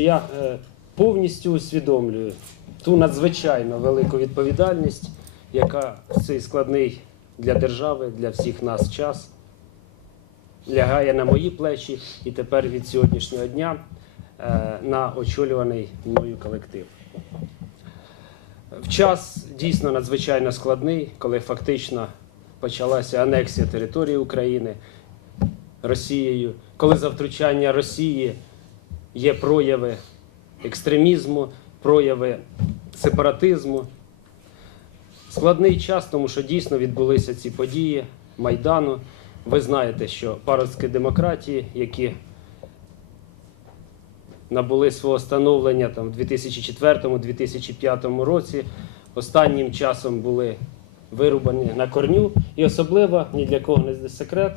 Я е, повністю усвідомлюю ту надзвичайно велику відповідальність, яка цей складний для держави, для всіх нас час лягає на мої плечі і тепер від сьогоднішнього дня е, на очолюваний мною колектив. В час дійсно надзвичайно складний, коли фактично почалася анексія території України Росією, коли за втручання Росії є прояви екстремізму, прояви сепаратизму. Складний час, тому що дійсно відбулися ці події Майдану. Ви знаєте, що паростки демократії, які набули свого становлення там, в 2004-2005 році, останнім часом були вирубані на корню. І особливо, ні для кого не секрет,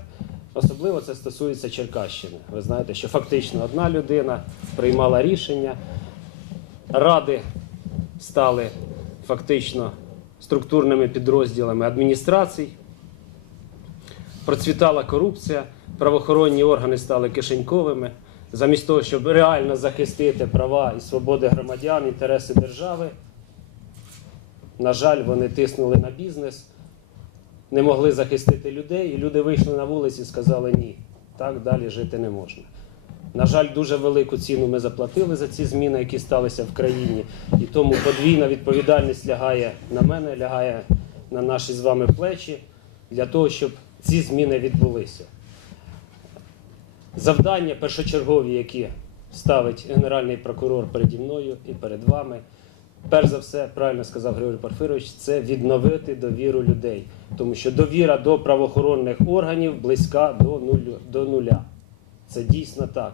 особливо це стосується Черкащини. Ви знаєте, що фактично одна людина приймала рішення, ради стали фактично структурними підрозділами адміністрацій, процвітала корупція, правоохоронні органи стали кишеньковими. Замість того, щоб реально захистити права і свободи громадян, інтереси держави, на жаль, вони тиснули на бізнес, не могли захистити людей, і люди вийшли на вулиці і сказали ні, так далі жити не можна. На жаль, дуже велику ціну ми заплатили за ці зміни, які сталися в країні, і тому подвійна відповідальність лягає на мене, лягає на наші з вами плечі для того, щоб ці зміни відбулися. Завдання першочергові, які ставить Генеральний прокурор переді мною і перед вами, перш за все, правильно сказав Григорій Парфирович, це відновити довіру людей, тому що довіра до правоохоронних органів близька до нулю, до нуля. Це дійсно так.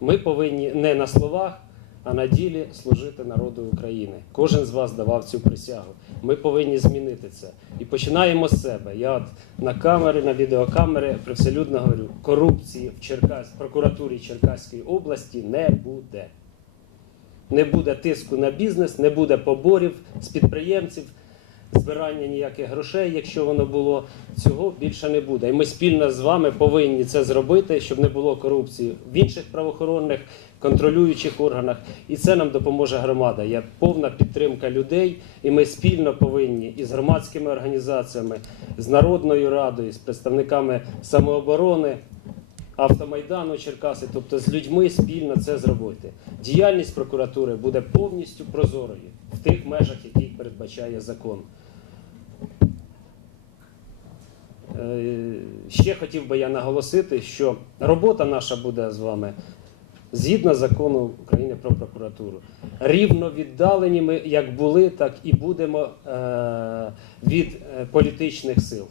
Ми повинні не на словах, а на ділі служити народу України. Кожен з вас давав цю присягу. Ми повинні змінити це. І починаємо з себе. Я от на камери, на відеокамери привселюдно говорю: корупції в Черкас, прокуратурі Черкаської області не буде. Не буде тиску на бізнес, не буде поборів з підприємців, збирання ніяких грошей, якщо воно було, цього більше не буде. І ми спільно з вами повинні це зробити, щоб не було корупції в інших правоохоронних контролюючих органах. І це нам допоможе громада. Є повна підтримка людей, і ми спільно повинні із громадськими організаціями, з Народною радою, з представниками самооборони. Автомайдану Черкаси, тобто з людьми спільно це зробити. Діяльність прокуратури буде повністю прозорою в тих межах, які передбачає закон. Е, Ще хотів би я наголосити, що робота наша буде з вами згідно закону України про прокуратуру. Рівно віддалені ми як були, так і будемо е, від е, політичних сил.